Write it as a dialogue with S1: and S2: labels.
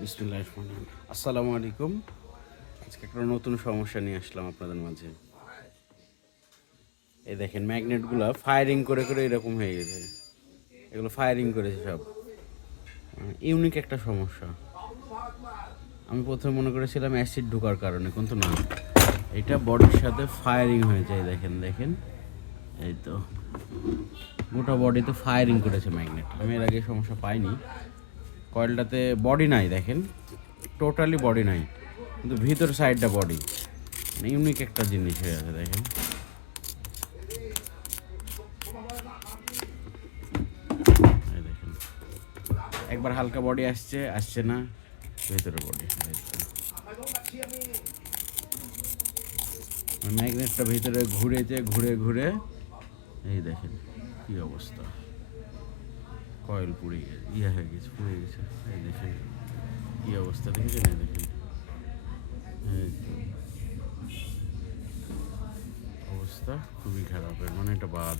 S1: বিসমুল্লাহ রহমান আসসালামু আলাইকুম। আজকে একটা নতুন সমস্যা নিয়ে আসলাম আপনাদের মাঝে। এই দেখেন, ম্যাগনেটগুলো ফায়ারিং করে করে এরকম হয়ে গেছে। এগুলো ফায়ারিং করেছে সব। ইউনিক একটা সমস্যা। আমি প্রথমে মনে করেছিলাম অ্যাসিড ঢোকার কারণে, কিন্তু না। এটা বডির সাথে ফায়ারিং হয়ে যায়, দেখেন দেখেন। এই তো। গোটা বডিতে ফায়ারিং করেছে ম্যাগনেট আমি এর আগে সমস্যা পাইনি। কয়েলটাতে বডি নাই, দেখেন? টোটালি বডি নাই, কিন্তু ভিতর সাইডটা বডি মানে ইউনিক একটা জিনিস হয়ে আছে, দেখেন। একবার হালকা বডি আসছে আসছে না ভেতরে বডি ম্যাগনেটটা ভিতরে ঘুরেছে, ঘুরে ঘুরে। এই দেখেন, কি অবস্থা। কয়েল পুড়ে গেছে ইয়ে হয়ে গেছে, পুড়ে গেছে। এই দেখেন, কি অবস্থা, দেখেছেন? এই দেখেন। অবস্থা খুবই খারাপের মানে এটা বাদ।